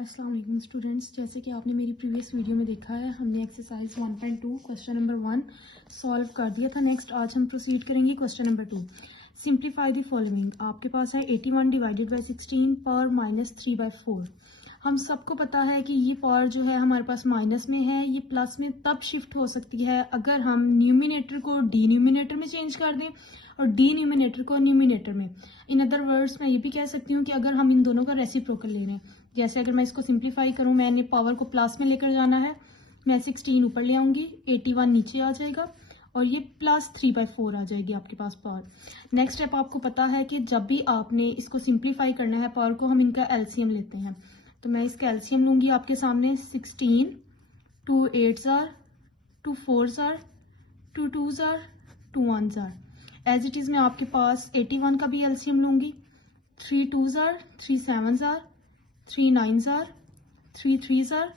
अस्सलाम वालेकुम स्टूडेंट्स, जैसे कि आपने मेरी प्रीवियस वीडियो में देखा है, हमने एक्सरसाइज 1.2 क्वेश्चन नंबर 1 सॉल्व कर दिया था। नेक्स्ट आज हम प्रोसीड करेंगे question number 2। Simplify the following. आपके पास है 81 डिवाइडेड बाई 16 पावर -3/4। हम सबको पता है कि ये पावर जो है हमारे पास माइनस में है, ये प्लस में तब शिफ्ट हो सकती है अगर हम न्यूमिनेटर को डिन्यूमिनेटर में चेंज कर दें और डिन्यूमिनेटर को न्यूमिनेटर में। इन अदर वर्ड्स मैं ये भी कह सकती हूँ कि अगर हम इन दोनों का रेसिप्रोकल ले रहे हैं, जैसे अगर मैं इसको सिंप्लीफाई करूं, मैंने पावर को प्लस में लेकर जाना है, मैं 16 ऊपर ले आऊंगी, 81 नीचे आ जाएगा और ये +3/4 आ जाएगी आपके पास पावर। नेक्स्ट स्टेप आपको पता है कि जब भी आपने इसको सिंप्लीफाई करना है पावर को, हम इनका एलसीएम लेते हैं। तो मैं इसका एलसीएम लूंगी आपके सामने। 16 2 8 जार 2 4 जार 2 2 जार 2 1 जार। एज इट इज मैं आपके पास 81 का भी एलसीएम लूंगी। 3 2 जार 3 7 जार 3 9 जार 3 3 जार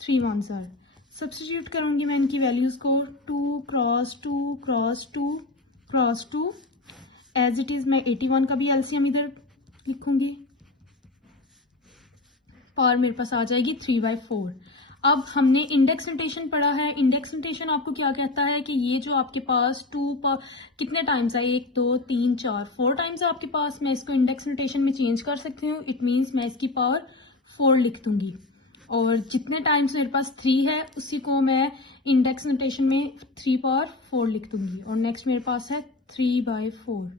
3 1 जार। सब्सटीट्यूट करूंगी मैं इनकी वैल्यूज को। 2 cross 2 cross 2 cross 2। As it is मैं 81 का भी एलसीएम इधर लिखूंगी। पावर मेरे पास आ जाएगी 3/4। अब हमने इंडेक्स नोटेशन पढ़ा है। इंडेक्स नोटेशन आपको क्या कहता है कि ये जो आपके पास 2 कितने टाइम्स है, 1 2 3 4 4 टाइम्स है आपके पास, मैं इसको इंडेक्स नोटेशन में चेंज कर सकती हूँ। इट मीन्स मैं इसकी पावर 4 लिख दूंगी और जितने टाइम्स मेरे पास 3 है उसी को मैं इंडेक्स नोटेशन में 3 पावर 4 लिख दूंगी। और नेक्स्ट मेरे पास है 3/4।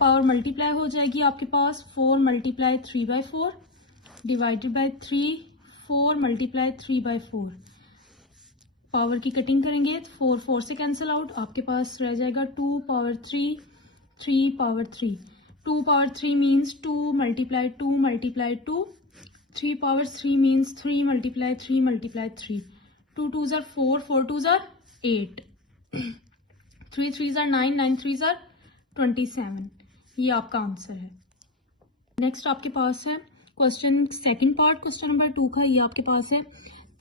पावर मल्टीप्लाई हो जाएगी आपके पास। 4 multiply 3/4 divided by 3, 4 multiply 3/4। Power की कटिंग करेंगे, 4 4 से कैंसिल आउट, आपके पास रह जाएगा 2 power 3 3 power 3। 2 power 3 means 2 multiply 2 multiply 2। 3 power 3 means 3 multiply 3 multiply 3। 2 2 jar 4 4 2 jar 8 3 3 jar 9 9 3 jar 27। ये आपका आंसर है। नेक्स्ट आपके पास है question second part question number 2 का। ये आपके पास है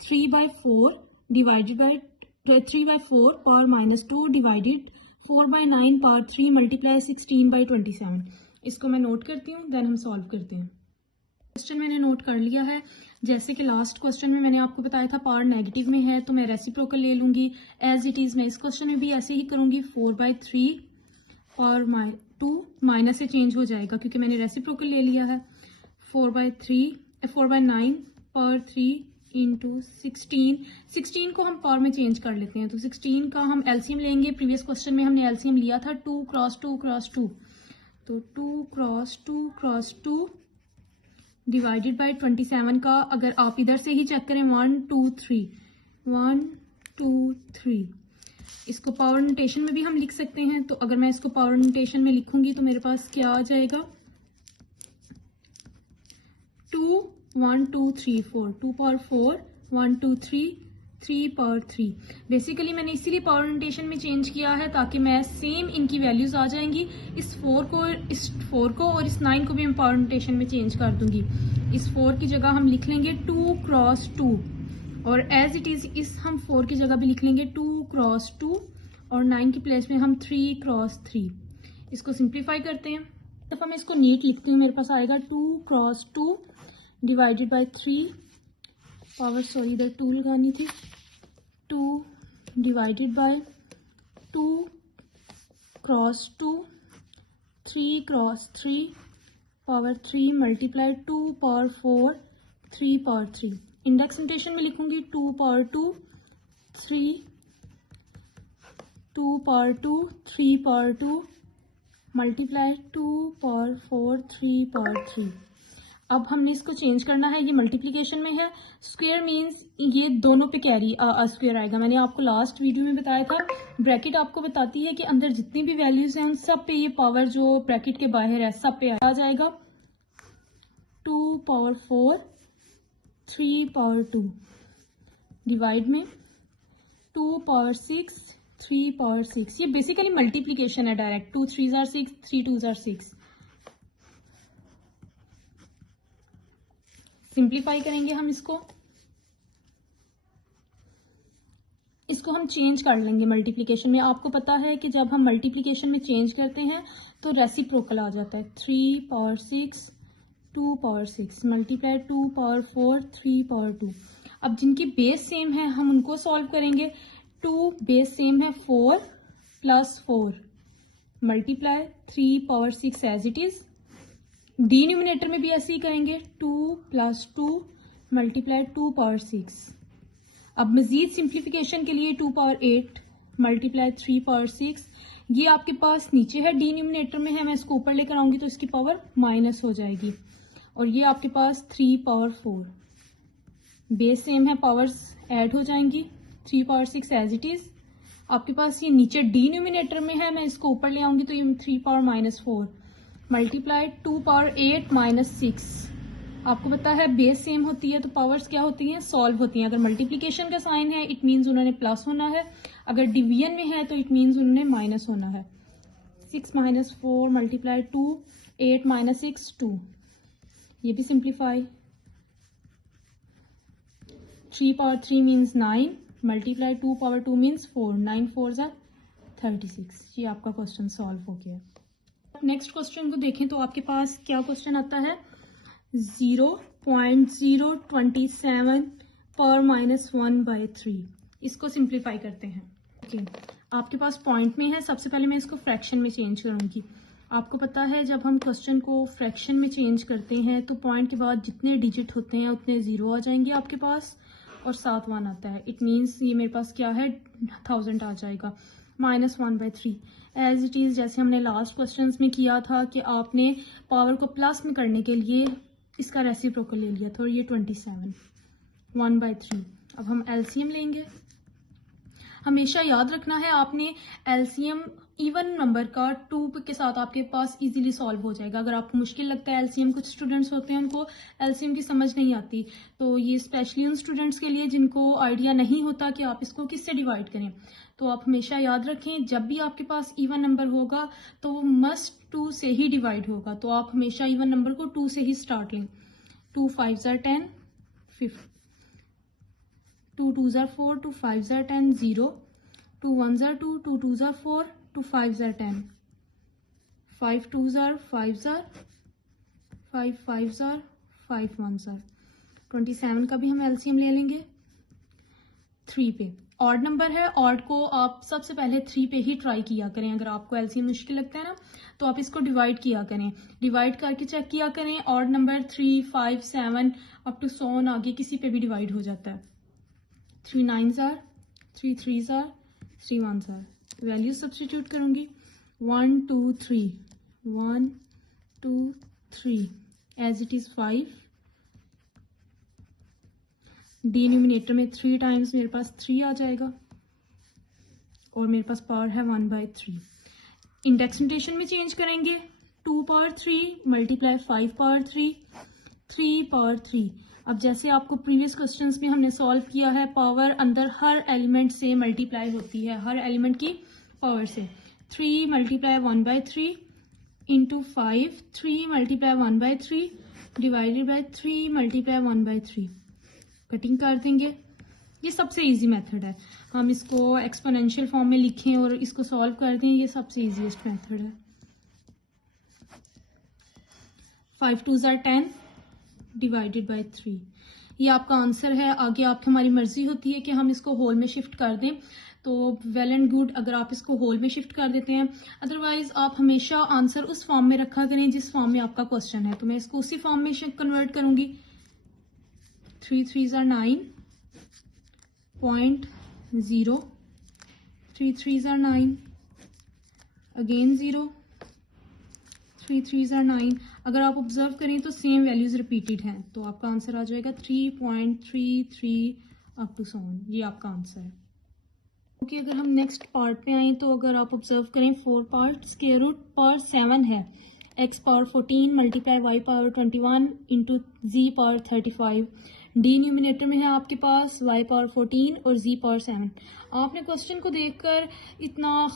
3/4 divided by 3/4 power -2 divided 4/9 power 3 multiply 16/27। इसको मैं नोट करती हूँ, देन हम सॉल्व करते हैं। क्वेश्चन मैंने नोट कर लिया है। जैसे कि लास्ट क्वेश्चन में मैंने आपको बताया था पावर नेगेटिव में है तो मैं रेसिप्रोकल ले लूंगी। एज इट इज मैं इस क्वेश्चन में भी ऐसे ही करूंगी। 4/3 और 2 माइनस से चेंज हो जाएगा क्योंकि मैंने रेसिप्रोकल ले लिया है। 4/9 पावर 3 इंटू 16 को हम पावर में चेंज कर लेते हैं। तो 16 का हम एलसीएम लेंगे। प्रीवियस क्वेश्चन में हमने एलसीएम लिया था 2 क्रॉस 2 क्रॉस 2। तो 2 क्रॉस 2 क्रॉस 2 डिवाइडेड बाई 27 का अगर आप इधर से ही चेक करें 1 2 3 1 2 3। इसको पावर नोटेशन में भी हम लिख सकते हैं। तो अगर मैं इसको पावर नोटेशन में लिखूंगी तो मेरे पास क्या आ जाएगा, 2 1 2 3 4 2 पावर 4 1 2 3 3 पावर 3। बेसिकली मैंने इसीलिए पावर नोटेशन में चेंज किया है ताकि मैं सेम इनकी वैल्यूज आ जाएंगी। इस 4 को और इस 9 को भी मैं पावर नोटेशन में चेंज कर दूंगी। इस 4 की जगह हम लिख लेंगे 2 क्रॉस 2 और एज इट इज इस हम 4 की जगह भी लिख लेंगे 2 क्रॉस 2 और 9 की प्लेस में हम 3 क्रॉस 3। इसको सिंप्लीफाई करते हैं। दफा मैं इसको नीट लिखती हूँ। मेरे पास आएगा 2 cross 2 divided by 3 power, sorry इधर 2 लगानी थी, 2 divided by 2 cross 2 3 cross 3 power 3 multiply 2 power 4 3 power 3। Index notation में लिखूंगी 2 power 2 3 2 power 2 3 power 2 multiply 2 power 4 3 power 3। अब हमने इसको चेंज करना है। ये मल्टीप्लिकेशन में है। स्क्वायर मींस ये दोनों पे कैरी स्क्वायर आएगा। मैंने आपको लास्ट वीडियो में बताया था ब्रैकेट आपको बताती है कि अंदर जितनी भी वैल्यूज हैं उन सब पे ये पावर जो ब्रैकेट के बाहर है सब पे आ जाएगा। 2 पावर 4 3 पावर 2 डिवाइड में 2 पावर 6 3 पावर 6। ये बेसिकली मल्टीप्लिकेशन है डायरेक्ट। 2 3 jar 6 3 2 jar 6। सिंप्लीफाई करेंगे हम इसको हम चेंज कर लेंगे मल्टीप्लिकेशन में। आपको पता है कि जब हम मल्टीप्लिकेशन में चेंज करते हैं तो रेसिप्रोकल आ जाता है। 3 power 6 2 power 6 multiply 2 power 4 3 power 2। अब जिनकी बेस सेम है हम उनको सॉल्व करेंगे। 2 बेस सेम है 4 plus 4 multiply 3 power 6 as it is. Denominator में भी ऐसे ही करेंगे 2 प्लस 2 मल्टीप्लाई 2 पावर 6। अब मजीद सिंप्लीफिकेशन के लिए 2 पावर 8 मल्टीप्लाई 3 पावर 6। ये आपके पास नीचे है, डिनोमिनेटर में है, मैं इसको ऊपर लेकर आऊंगी तो इसकी पावर माइनस हो जाएगी। और ये आपके पास 3 पावर 4, बेस सेम है, पावर्स ऐड हो जाएंगी। 3 पावर 6 एज इट इज। आपके पास ये नीचे डिनोमिनेटर में है, मैं इसको ऊपर ले आऊंगी तो ये 3 power minus 4 multiply 2 power 8 minus 6। आपको पता है बेस सेम होती है तो पावर्स क्या होती हैं, सॉल्व होती हैं। अगर मल्टीप्लिकेशन का साइन है इट मीन्स उन्होंने प्लस होना है, अगर डिवीजन में है तो इट मीन्स उन्होंने माइनस होना है। 6 माइनस 4 मल्टीप्लाई 2 8 माइनस 6 2। ये भी simplify. 3 power 3 means 9 multiply 2 power 2 means 4 9 4 36। ये आपका क्वेश्चन सॉल्व हो गया। नेक्स्ट क्वेश्चन को देखें तो आपके पास क्या क्वेश्चन आता है, 0.027 पर माइनस 1/3। इसको सिंप्लीफाई करते हैं। ओके, आपके पास पॉइंट में है, सबसे पहले मैं इसको फ्रैक्शन में चेंज करूंगी। आपको पता है जब हम क्वेश्चन को फ्रैक्शन में चेंज करते हैं तो पॉइंट के बाद जितने डिजिट होते हैं उतने जीरो आ जाएंगे आपके पास और 7 1 आता है। इट मीन्स ये मेरे पास क्या है 1000 आ जाएगा। माइनस 1/3 एज इट इज, जैसे हमने लास्ट क्वेश्चन में किया था कि आपने पावर को प्लस में करने के लिए इसका रेसिप्रोकल ले लिया था और ये 27 1/3। अब हम एलसीएम लेंगे। हमेशा याद रखना है आपने एलसीएम इवन नंबर का 2 के साथ आपके पास इजीली सॉल्व हो जाएगा। अगर आपको मुश्किल लगता है एलसीएम, कुछ स्टूडेंट्स होते हैं उनको एलसीएम की समझ नहीं आती, तो ये स्पेशली उन स्टूडेंट्स के लिए जिनको आइडिया नहीं होता कि आप इसको किससे डिवाइड करें। तो आप हमेशा याद रखें जब भी आपके पास इवन नंबर होगा तो वो मस्ट 2 से ही डिवाइड होगा। तो आप हमेशा इवन नंबर को 2 से ही स्टार्ट लें। 2 5 10 2 2 4 2 5 10 0 2 1 2 2 2 4 2 5 10 5 2 5 5 5 5 1 27 का भी हम एलसीएम ले लेंगे 3 पे। ऑड नंबर है, ऑड को आप सबसे पहले 3 पे ही ट्राई किया करें। अगर आपको एलसीएम मुश्किल लगता है ना तो आप इसको डिवाइड किया करें, डिवाइड करके चेक किया करें। ऑड नंबर 3 5 7 अप टू 100 आगे किसी पे भी डिवाइड हो जाता है। 3 9 3 3 3 1 वैल्यू सब्सटीट्यूट करूंगी 1 2 3 1 2 3 एज इट इज 5। डिनोमिनेटर में 3 टाइम्स मेरे पास 3 आ जाएगा और मेरे पास पावर है 1/3। इंडेक्स नोटेशन में चेंज करेंगे 2 पावर 3 मल्टीप्लाई 5 पावर 3 3 पावर 3। अब जैसे आपको प्रीवियस क्वेश्चंस में हमने सॉल्व किया है, पावर अंदर हर एलिमेंट से मल्टीप्लाई होती है, हर एलिमेंट की पावर से। 3 multiply 1/3 into 5 3 multiply 1/3 divided by 3 multiply 1/3। Cutting कर देंगे। ये सबसे इजी मेथड है, हम इसको एक्सपोनेंशियल फॉर्म में लिखें और इसको सॉल्व कर दें, ये सबसे इजीएस्ट मेथड है। 5 2 10 डिवाइडेड बाय 3। ये आपका आंसर है। आगे आपकी हमारी मर्जी होती है कि हम इसको होल में शिफ्ट कर दें, तो वेल एंड गुड अगर आप इसको होल में शिफ्ट कर देते हैं। अदरवाइज आप हमेशा आंसर उस फॉर्म में रखा करें जिस फॉर्म में आपका क्वेश्चन है। तो मैं इसको उसी फॉर्म में कन्वर्ट करूंगी। 3 3 9.0 3 3 9 अगेन 0 3 3 9। अगर आप ऑब्जर्व करें तो सेम वैल्यूज रिपीटेड हैं, तो आपका आंसर आ जाएगा 3.33 अप टू 7। ये आपका आंसर है। ओके, अगर हम नेक्स्ट पार्ट पे आए तो अगर आप ऑब्जर्व करें 4 पार्ट, स्क्वायर रूट पावर 7 है, x power 14 multiply y power 21 into z power 35। Denominator में है आपके पास y पावर 14 और z पावर 7। आपने क्वेश्चन को देखकर इतना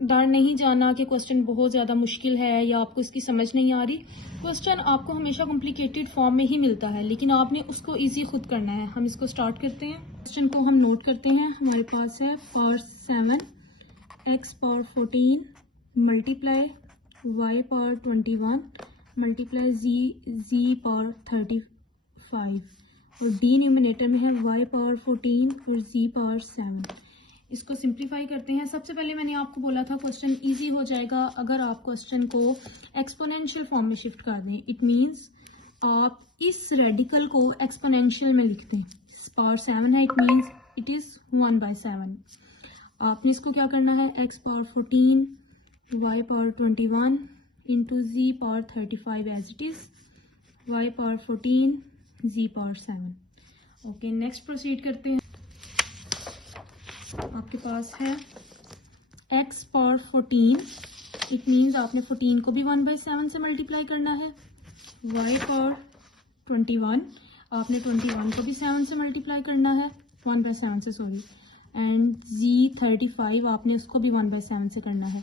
डर नहीं जाना कि क्वेश्चन बहुत ज़्यादा मुश्किल है या आपको इसकी समझ नहीं आ रही। क्वेश्चन आपको हमेशा कॉम्प्लिकेटेड फॉर्म में ही मिलता है, लेकिन आपने उसको इजी खुद करना है। हम इसको स्टार्ट करते हैं। क्वेश्चन को हम नोट करते हैं। हमारे पास है power 7 x power 14 multiply y power 21 multiply z power 35 और डी न्यूमिनेटर में है y पावर 14 और z पावर 7। इसको सिंप्लीफाई करते हैं। सबसे पहले मैंने आपको बोला था क्वेश्चन इजी हो जाएगा अगर आप क्वेश्चन को एक्सपोनेंशियल फॉर्म में शिफ्ट कर दें। इट मींस आप इस रेडिकल को एक्सपोनेंशियल में लिख दें। पावर 7 है, इट मींस इट इज 1/7। आपने इसको क्या करना है, x power 14 y power 21 into z power 35 as it is y power 14 z power 7। Okay, next proceed करते हैं। आपके पास है x पावर 14, इट मीन्स आपने 14 को भी 1/7 से मल्टीप्लाई करना है। y पावर 21, आपने 21 को भी 7 से मल्टीप्लाई करना है, 1/7 से सॉरी। एंड z 35 आपने उसको भी 1/7 से करना है।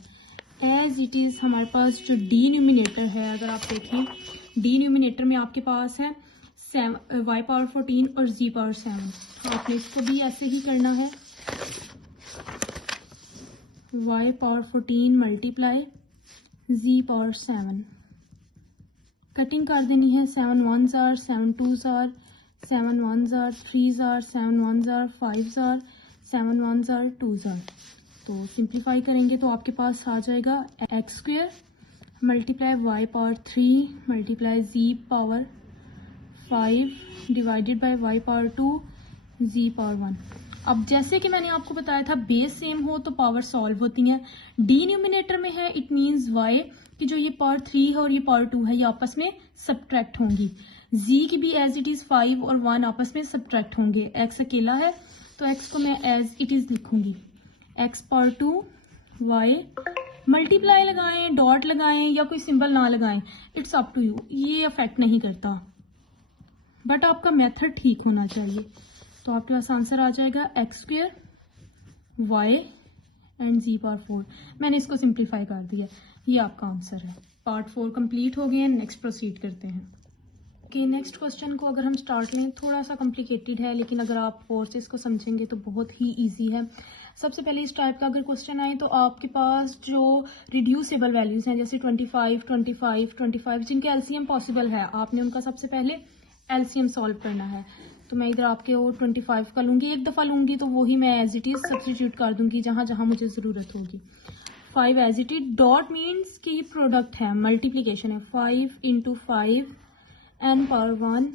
एज इट इज हमारे पास जो डी न्यूमिनेटर है, अगर आप देखें डी न्यूमिनेटर में आपके पास है y पावर 14 और z पावर 7। आपने इसको भी ऐसे ही करना है, y power 14 multiply z power 7। Cutting कर देनी है, 7 1s are 7 2s are 7 1s are 3s are 7 1s are 5s are 7 1s are 2s are। तो सिंप्लीफाई करेंगे तो आपके पास आ जाएगा X square multiply Y power 3 multiply z power 5 divided by y power 2 z power 1। अब जैसे कि मैंने आपको बताया था बेस सेम हो तो पावर सॉल्व होती हैं। डी न्यूमिनेटर में है, इट मींस y कि जो ये पावर 3 है और ये पावर 2 है ये आपस में सब्ट्रैक्ट होंगी। z की भी एज इट इज 5 और 1 आपस में सब्ट्रैक्ट होंगे। x अकेला है तो x को मैं एज इट इज लिखूंगी, x पावर 2 y मल्टीप्लाई लगाएं, डॉट लगाएं या कोई सिंबल ना लगाएं, इट्स अप टू यू, ये अफेक्ट नहीं करता, बट आपका मेथड ठीक होना चाहिए। तो आपके पास आंसर आ जाएगा X square Y and Z power 4। मैंने इसको सिंप्लीफाई कर दिया, ये आपका आंसर है। पार्ट 4 कंप्लीट हो गए हैं, नेक्स्ट प्रोसीड करते हैं। ओके, नेक्स्ट क्वेश्चन को अगर हम स्टार्ट लें, थोड़ा सा कॉम्प्लिकेटेड है लेकिन अगर आप फोर्सेस को समझेंगे तो बहुत ही इजी है। सबसे पहले इस टाइप का अगर क्वेश्चन आए तो आपके पास जो रिड्यूसेबल वैल्यूज हैं जैसे 25 25 25 जिनके एलसीएम पॉसिबल है, आपने उनका सबसे पहले एलसीएम सॉल्व करना है। तो मैं इधर आपके वो 25 का लूंगी, एक दफ़ा लूंगी तो वही मैं एज इट इज सब्सटीट्यूट कर दूंगी जहां जहां मुझे ज़रूरत होगी। 5 as it is, dot means कि प्रोडक्ट है, मल्टीप्लीकेशन है। 5 into 5 n power 1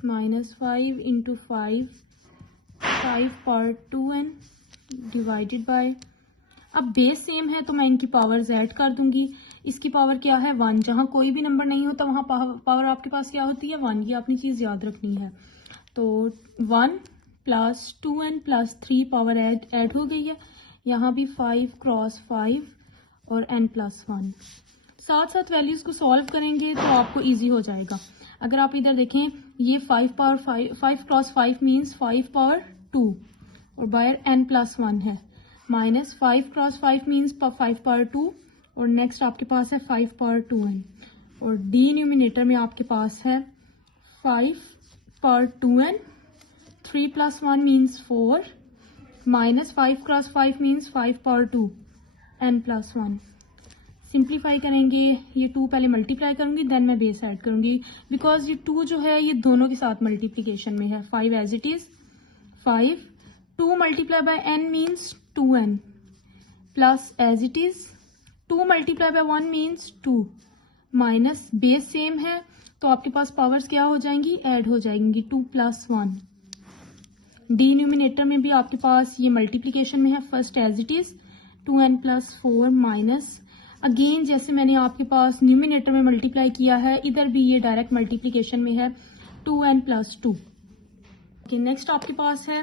minus 5 into 5 power 2n divided by, अब बेस सेम है तो मैं इनकी पावर्स ऐड कर दूंगी। इसकी पावर क्या है 1, जहां कोई भी नंबर नहीं होता वहां पावर आपके पास क्या होती है 1, ये अपनी चीज याद रखनी है। तो 1 plus 2n plus 3 power add हो गई है। यहाँ भी 5 क्रॉस 5 और n प्लस 1। साथ साथ वैल्यूज को सॉल्व करेंगे तो आपको इजी हो जाएगा। अगर आप इधर देखें ये 5 क्रॉस 5 मीन्स 5 पावर 2 और बाहर n प्लस 1 है, माइनस 5 क्रॉस 5 मीन्स 5 पावर 2 और नेक्स्ट आपके पास है 5 पावर 2n और डी न्यूमिनेटर में आपके पास है 5 power 2n, 3 plus 1 means 4 minus 5 cross 5 means 5 power 2 n plus 1। Simplify करेंगे, ये 2 पहले मल्टीप्लाई करूंगी देन मैं बेस ऐड करूंगी बिकॉज ये 2 जो है ये दोनों के साथ मल्टीप्लीकेशन में है। 5 as it is 5, 2 multiply by n means 2n plus as it is 2 multiply by 1 means 2 minus base same है तो आपके पास पावर्स क्या हो जाएंगी, ऐड हो जाएंगी, 2 प्लस 1। डी न्यूमिनेटर में भी आपके पास ये मल्टीप्लीकेशन में है, first as it is 2n plus 4 minus again जैसे मैंने आपके पास न्यूमिनेटर में मल्टीप्लाई किया है इधर भी ये डायरेक्ट मल्टीप्लीकेशन में है 2n प्लस 2। ओके, नेक्स्ट आपके पास है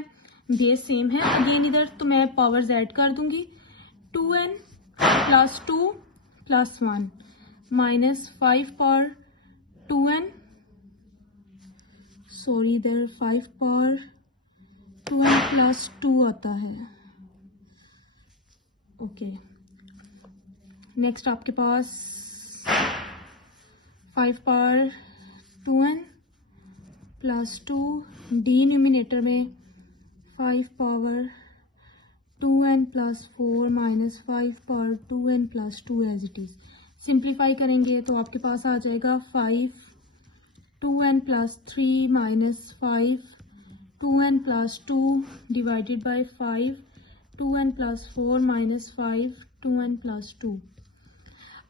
बेस सेम है, अगेन इधर तो मैं पावर्स ऐड कर दूंगी, 2n plus 2 plus 1 minus 5 power 2n, sorry इधर 5 पावर 2n प्लस 2 आता है। ओके, नेक्स्ट आपके पास 5 power 2n plus 2, denominator में 5 power 2n plus 4 minus 5 power 2n plus 2 as it is. Simplify करेंगे तो आपके पास आ जाएगा 5 2n plus 3 minus 5 2n plus 2 divided by 5 2n plus 4 minus 5 2n plus 2।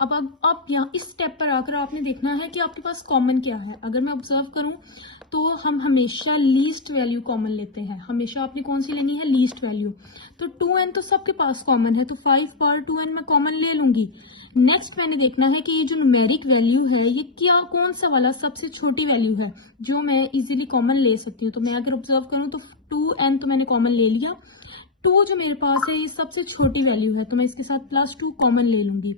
अब यहाँ इस स्टेप पर आकर आपने देखना है कि आपके पास कॉमन क्या है। अगर मैं ऑब्जर्व करूं तो हम हमेशा लीस्ट वैल्यू कॉमन लेते हैं। हमेशा आपने कौन सी लेनी है? Least value. तो 2n तो सबके पास कॉमन है, तो 5 पावर 2n मैं कॉमन ले लूंगी। नेक्स्ट मैंने देखना है कि ये जो न्यूमेरिक वैल्यू है ये क्या, कौन सा वाला सबसे छोटी वैल्यू है जो मैं इजीली कॉमन ले सकती हूँ। तो मैं अगर ऑब्जर्व करूँ तो 2n तो मैंने कॉमन ले लिया। 2 जो मेरे पास है ये सबसे छोटी वैल्यू है, तो मैं इसके साथ प्लस 2 कॉमन ले लूंगी।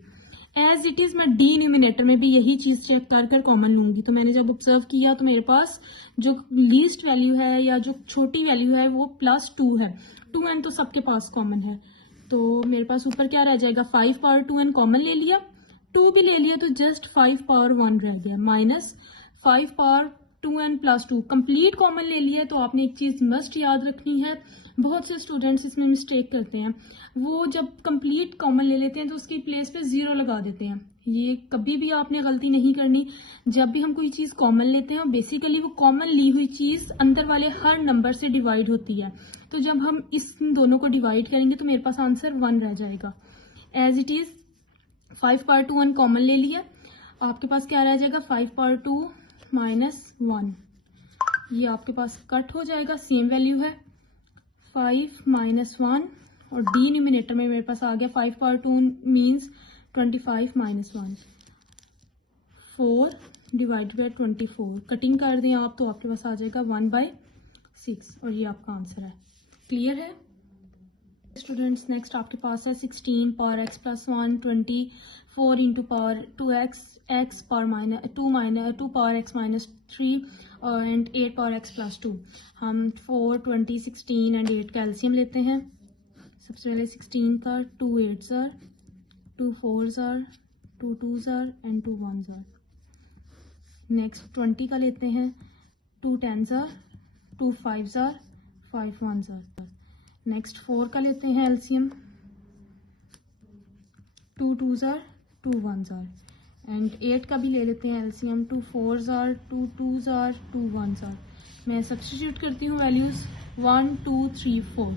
एज इट इज मैं डिनोमिनेटर में भी यही चीज चेक कर कर कॉमन लूंगी। तो मैंने जब ऑब्जर्व किया तो मेरे पास जो लीस्ट वैल्यू है या जो छोटी वैल्यू है वो +2 है। 2n तो सबके पास कॉमन है, तो मेरे पास ऊपर क्या रह जाएगा? 5 पावर 2n कॉमन ले लिया, 2 भी ले लिया, तो जस्ट 5 पावर 1 रह गया, minus 5 power 2n plus 2 complete common ले लिया। तो आपने एक चीज मस्ट याद रखनी है, बहुत से स्टूडेंट्स इसमें मिस्टेक करते हैं, वो जब कंप्लीट कॉमन ले लेते हैं तो उसकी प्लेस पे 0 लगा देते हैं। ये कभी भी आपने गलती नहीं करनी। जब भी हम कोई चीज कॉमन लेते हैं बेसिकली वो कॉमन ली हुई चीज अंदर वाले हर नंबर से डिवाइड होती है। तो जब हम इस दोनों को डिवाइड करेंगे तो मेरे पास आंसर 1 रह जाएगा। As it is 5 power 2n common ले लिया, आपके पास क्या रह जाएगा? 5 पावर 2 माइनस 1, ये आपके पास कट हो जाएगा, सेम वैल्यू है 5 माइनस 1, और डिनोमिनेटर में मेरे पास आ गया 5 power 2 means 25 minus 1, 4 divide by 24। Cutting कर दें आप तो आपके पास आ जाएगा 1/6, और ये आपका आंसर है। क्लियर है स्टूडेंट्स? नेक्स्ट आपके पास है 16 power x plus 1 24 into power 2x x power 2 power x minus 3 and 8 power x plus 2। हम 4 20 16 एंड 8 का एलसीएम लेते हैं। सबसे पहले 16 का 2 8s are 2 4s are 2 2s are and 2 1s are। Next 20 का लेते हैं, 2 10s are 2 5s are 5 1s are। Next 4 का लेते हैं LCM, 2 2s are 2 1s are and 8 का भी ले लेते हैं LCM, 2 4s are 2 2s are 2 1s are। मैं सब्स्टिट्यूट करती हूँ वैल्यूज 1 2 3 4।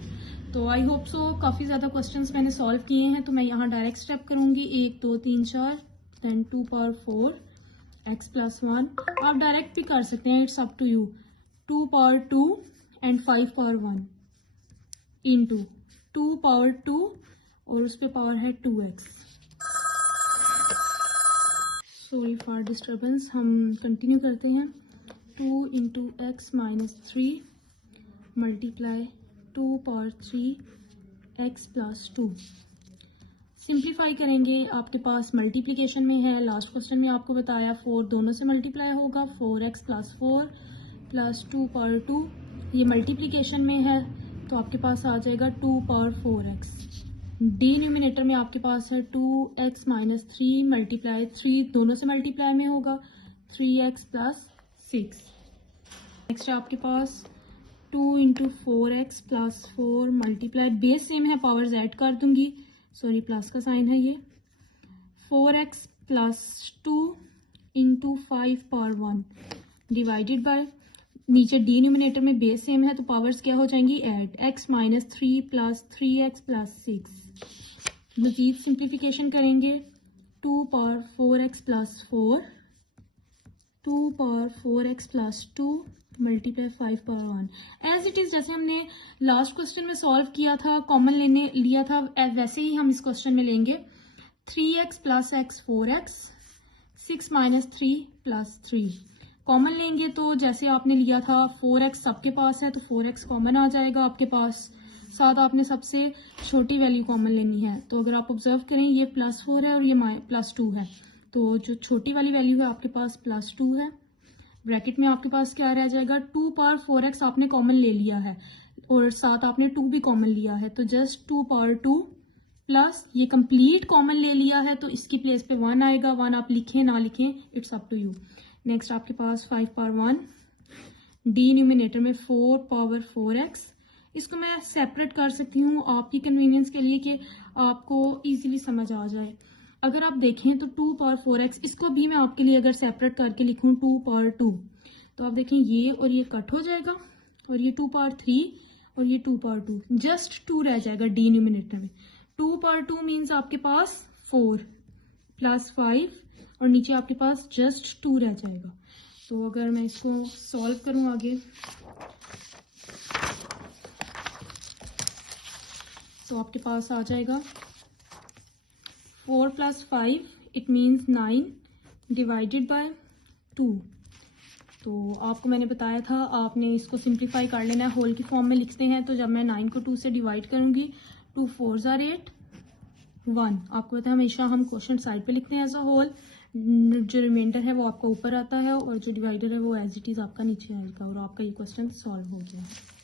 तो आई होप सो काफ़ी ज़्यादा क्वेश्चंस मैंने सॉल्व किए हैं। तो मैं यहाँ डायरेक्ट स्टेप करूँगी, 1 2 3 4 देन 2 पावर 4 x प्लस 1। आप डायरेक्ट भी कर सकते हैं, it's up to you. 2 power 2 and 5 power 1 into 2 power 2 और उस पर पावर है 2x। सॉरी फॉर डिस्टर्बेंस, हम कंटिन्यू करते हैं। 2 into X minus 3 multiply 2 power 3 x plus 2। Simplify करेंगे, आपके पास मल्टीप्लिकेशन में है। लास्ट क्वेश्चन में आपको बताया 4 दोनों से मल्टीप्लाई होगा, 4x प्लस 4 प्लस 2 पावर 2। ये मल्टीप्लिकेशन में है तो आपके पास आ जाएगा 2 पावर 4x। डिनोमिनेटर में आपके पास है 2x माइनस 3 मल्टीप्लाई 3 दोनों से मल्टीप्लाई में होगा 3x प्लस 6। नेक्स्ट है आपके पास 2 into 4x plus 4 multiply, base same है, पावर्स ऐड कर दूंगी, सॉरी प्लस का साइन है ये, 4x plus 2 into 5 power 1 divided by, नीचे डिनोमिनेटर में बेस सेम है तो पावर्स क्या हो जाएंगी? Add, x minus 3 plus 3x plus 6। मजीद सिंप्लीफिकेशन करेंगे, 2 power 4x plus 4 2 power 4x plus 2 multiply 5 power 1। As it is जैसे हमने लास्ट क्वेश्चन में सॉल्व किया था, कॉमन लेने लिया था, वैसे ही हम इस क्वेश्चन में लेंगे। 3x plus x 4x 6 minus 3 plus 3 common लेंगे तो जैसे आपने लिया था 4x सबके पास है तो 4x कॉमन आ जाएगा आपके पास, साथ आपने सबसे छोटी वैल्यू कॉमन लेनी है। तो अगर आप ऑब्जर्व करें ये +4 है और ये +2 है, तो जो छोटी वाली वैल्यू है आपके पास +2 है। ब्रैकेट में आपके पास क्या रह जाएगा? 2 पावर 4x आपने कॉमन ले लिया है और साथ आपने 2 भी कॉमन लिया है, तो जस्ट 2 पावर 2 प्लस ये कंप्लीट कॉमन ले लिया है तो इसकी प्लेस पे 1 आएगा। 1 आप लिखें ना लिखें it's up to you. Next आपके पास 5 पावर 1 डिनोमिनेटर में 4 पावर 4x, इसको मैं सेपरेट कर सकती हूँ आपकी कन्वीनियंस के लिए कि आपको इजीली समझ आ जाए। अगर आप देखें तो 2 पावर 4x, इसको भी मैं आपके लिए अगर सेपरेट करके लिखूं 2 पावर 2, तो आप देखें ये और ये कट हो जाएगा और ये 2 पावर 3 और ये 2 पावर 2, जस्ट 2 रह जाएगा डिनोमिनेटर में। 2 पावर 2 मीन्स आपके पास 4 प्लस 5 और नीचे आपके पास जस्ट 2 रह जाएगा। तो अगर मैं इसको सॉल्व करूं आगे, तो आपके पास आ जाएगा 4 plus 5 it means 9 divided by 2। तो आपको मैंने बताया था आपने इसको सिंप्लीफाई कर लेना है, होल की फॉर्म में लिखते हैं। तो जब मैं 9 को 2 से डिवाइड करूंगी, 2 4 आर 8 1, आपको पता है हमेशा हम क्वेश्चन साइड पे लिखते हैं एज अ होल, जो रिमाइंडर है वो आपका ऊपर आता है और जो डिवाइडर है वो एज इट इज आपका नीचे आएगा, और आपका ये क्वेश्चन सॉल्व हो गया है।